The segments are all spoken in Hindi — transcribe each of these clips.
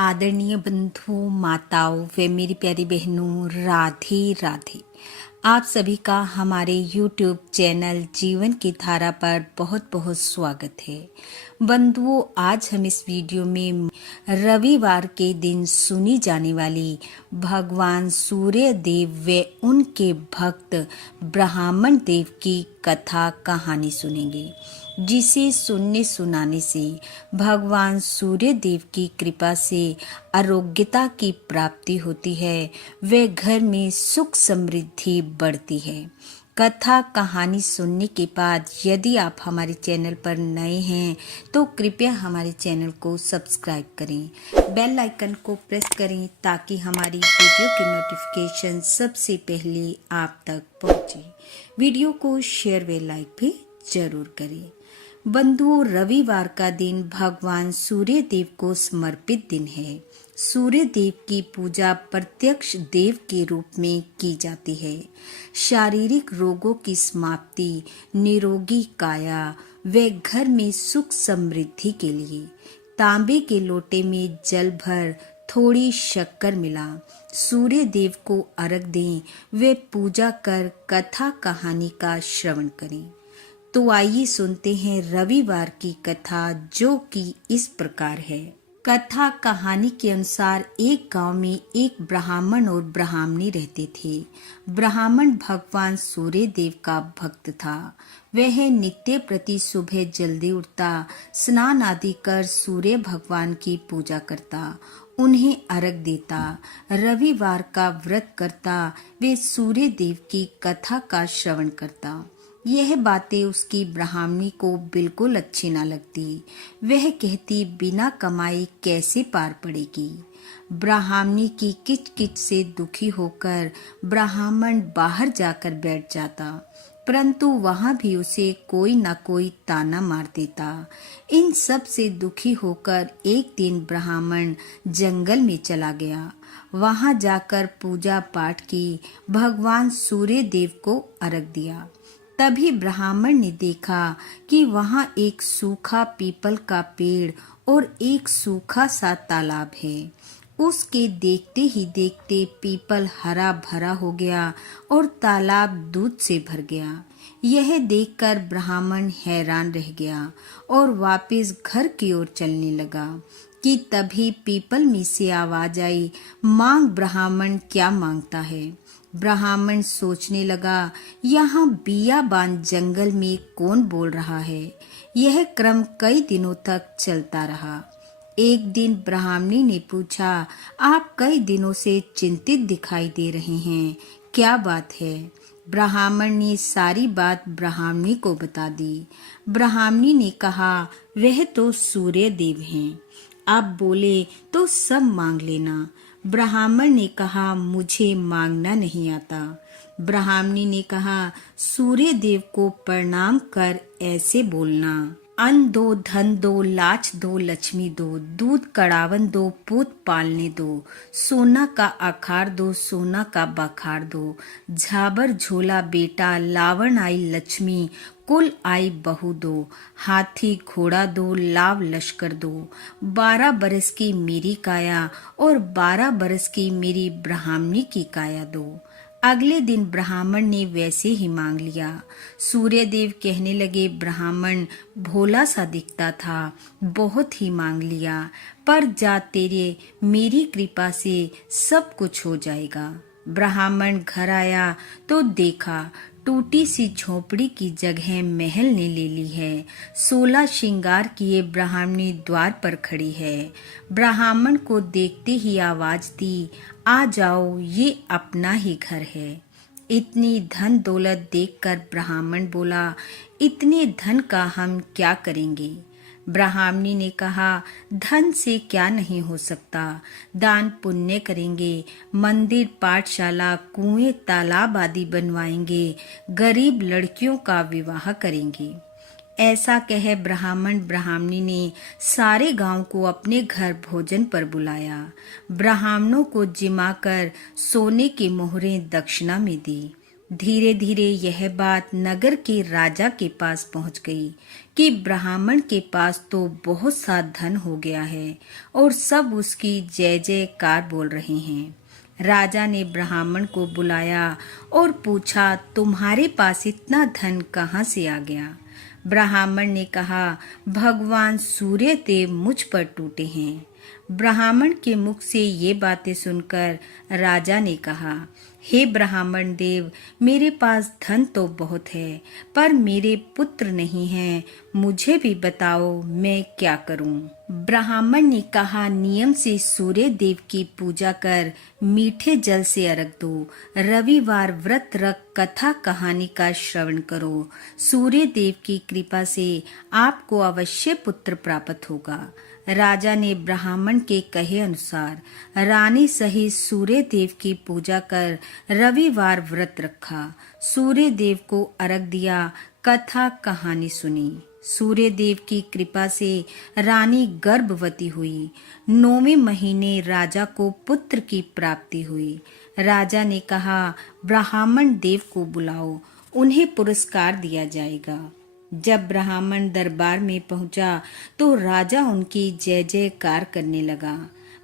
आदरणीय बंधुओं, माताओं व मेरी प्यारी बहनों, राधे राधे। आप सभी का हमारे YouTube चैनल जीवन की धारा पर बहुत बहुत स्वागत है। बंधुओं, आज हम इस वीडियो में रविवार के दिन सुनी जाने वाली भगवान सूर्य देव व उनके भक्त ब्राह्मण देव की कथा कहानी सुनेंगे, जिसे सुनने सुनाने से भगवान सूर्य देव की कृपा से आरोग्यता की प्राप्ति होती है व घर में सुख समृद्धि बढ़ती है। कथा कहानी सुनने के बाद यदि आप हमारे चैनल पर नए हैं तो कृपया हमारे चैनल को सब्सक्राइब करें, बेल आइकन को प्रेस करें ताकि हमारी वीडियो की नोटिफिकेशन सबसे पहले आप तक पहुंचे। वीडियो को शेयर व लाइक भी जरूर करें। बंधुओं, रविवार का दिन भगवान सूर्य देव को समर्पित दिन है। सूर्य देव की पूजा प्रत्यक्ष देव के रूप में की जाती है। शारीरिक रोगों की समाप्ति, निरोगी काया व घर में सुख समृद्धि के लिए तांबे के लोटे में जल भर थोड़ी शक्कर मिला सूर्य देव को अर्घ दें व पूजा कर कथा कहानी का श्रवण करें। तो आइए सुनते हैं रविवार की कथा, जो कि इस प्रकार है। कथा कहानी के अनुसार एक गांव में एक ब्राह्मण और ब्राह्मणी रहते थे। ब्राह्मण भगवान सूर्य देव का भक्त था। वह नित्य प्रति सुबह जल्दी उठता, स्नान आदि कर सूर्य भगवान की पूजा करता, उन्हें अर्घ देता, रविवार का व्रत करता, वे सूर्य देव की कथा का श्रवण करता। यह बातें उसकी ब्राह्मणी को बिल्कुल अच्छी न लगती। वह कहती, बिना कमाए कैसे पार पड़ेगी। ब्राह्मणी की किच-किच से दुखी होकर ब्राह्मण बाहर जाकर बैठ जाता, परंतु वहां भी उसे कोई न कोई ताना मार देता। इन सब से दुखी होकर एक दिन ब्राह्मण जंगल में चला गया। वहां जाकर पूजा पाठ की, भगवान सूर्य देव को अर्घ दिया। तभी ब्राह्मण ने देखा कि वहां एक सूखा पीपल का पेड़ और एक सूखा सा तालाब है। उसके देखते ही देखते पीपल हरा भरा हो गया और तालाब दूध से भर गया। यह देखकर ब्राह्मण हैरान रह गया और वापस घर की ओर चलने लगा कि तभी पीपल में से आवाज आई, मांग ब्राह्मण, क्या मांगता है। ब्राह्मण सोचने लगा, यहाँ बियाबान जंगल में कौन बोल रहा है। यह क्रम कई दिनों तक चलता रहा। एक दिन ब्राह्मणी ने पूछा, आप कई दिनों से चिंतित दिखाई दे रहे हैं, क्या बात है। ब्राह्मण ने सारी बात ब्राह्मणी को बता दी। ब्राह्मणी ने कहा, वह तो सूर्य देव हैं, आप बोले तो सब मांग लेना। ब्राह्मण ने कहा, मुझे मांगना नहीं आता। ब्राह्मणी ने कहा, सूर्य देव को प्रणाम कर ऐसे बोलना, अन्न दो, धन दो, लाच दो, लक्ष्मी दो, दूध कड़ावन दो, पूत पालने दो, सोना का आखार दो, सोना का बखार दो, झाबर झोला बेटा, लावण आई लक्ष्मी, कुल आई बहू दो, हाथी घोड़ा दो, लाव लश्कर दो, 12 बरस की मेरी काया और 12 बरस की मेरी ब्राह्मणी की काया दो। अगले दिन ब्राह्मण ने वैसे ही मांग लिया। सूर्य देव कहने लगे, ब्राह्मण भोला सा दिखता था, बहुत ही मांग लिया, पर जा तेरे मेरी कृपा से सब कुछ हो जाएगा। ब्राह्मण घर आया तो देखा टूटी सी झोपड़ी की जगह महल ने ले ली है। 16 श्रृंगार किए ब्राह्मणी द्वार पर खड़ी है। ब्राह्मण को देखते ही आवाज दी, आ जाओ, ये अपना ही घर है। इतनी धन दौलत देखकर ब्राह्मण बोला, इतने धन का हम क्या करेंगे। ब्राह्मणी ने कहा, धन से क्या नहीं हो सकता, दान पुण्य करेंगे, मंदिर पाठशाला कुएं तालाब आदि बनवाएंगे, गरीब लड़कियों का विवाह करेंगे। ऐसा कह ब्राह्मण ब्राह्मणी ने सारे गांव को अपने घर भोजन पर बुलाया। ब्राह्मणों को जिमाकर सोने की मोहरें दक्षिणा में दी। धीरे धीरे यह बात नगर के राजा के पास पहुंच गई कि ब्राह्मण के पास तो बहुत सा धन हो गया है और सब उसकी जय जयकार बोल रहे हैं। राजा ने ब्राह्मण को बुलाया और पूछा, तुम्हारे पास इतना धन कहाँ से आ गया? ब्राह्मण ने कहा, भगवान सूर्य देव मुझ पर टूटे हैं। ब्राह्मण के मुख से ये बातें सुनकर राजा ने कहा, हे ब्राह्मण देव, मेरे पास धन तो बहुत है, पर मेरे पुत्र नहीं हैं। मुझे भी बताओ मैं क्या करूं? ब्राह्मण ने कहा, नियम से सूर्य देव की पूजा कर मीठे जल से अर्घ दो। रविवार व्रत रख कथा कहानी का श्रवण करो। सूर्य देव की कृपा से आपको अवश्य पुत्र प्राप्त होगा। राजा ने ब्राह्मण के कहे अनुसार रानी सहित सूर्य देव की पूजा कर रविवार व्रत रखा। सूर्य देव को अर्घ दिया, कथा कहानी सुनी। सूर्य देव की कृपा से रानी गर्भवती हुई। 9वें महीने राजा को पुत्र की प्राप्ति हुई। राजा ने कहा, ब्राह्मण देव को बुलाओ, उन्हें पुरस्कार दिया जाएगा। जब ब्राह्मण दरबार में पहुंचा तो राजा उनकी जय जयकार करने लगा।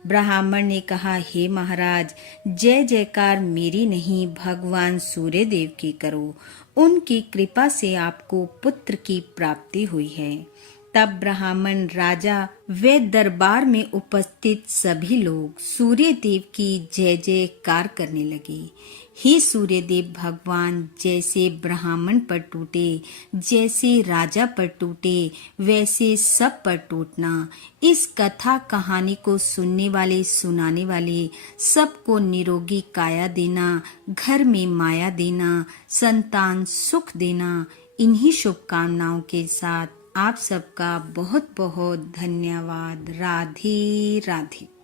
ब्राह्मण ने कहा, हे महाराज, जय जयकार मेरी नहीं, भगवान सूर्य देव की करो। उनकी कृपा से आपको पुत्र की प्राप्ति हुई है। तब ब्राह्मण, राजा व दरबार में उपस्थित सभी लोग सूर्य देव की जय जयकार करने लगे। हे सूर्य देव भगवान, जैसे ब्राह्मण पर टूटे, जैसे राजा पर टूटे, वैसे सब पर टूटना। इस कथा कहानी को सुनने वाले सुनाने वाले सबको निरोगी काया देना, घर में माया देना, संतान सुख देना। इन्हीं शुभकामनाओं के साथ आप सबका बहुत बहुत धन्यवाद। राधे राधे।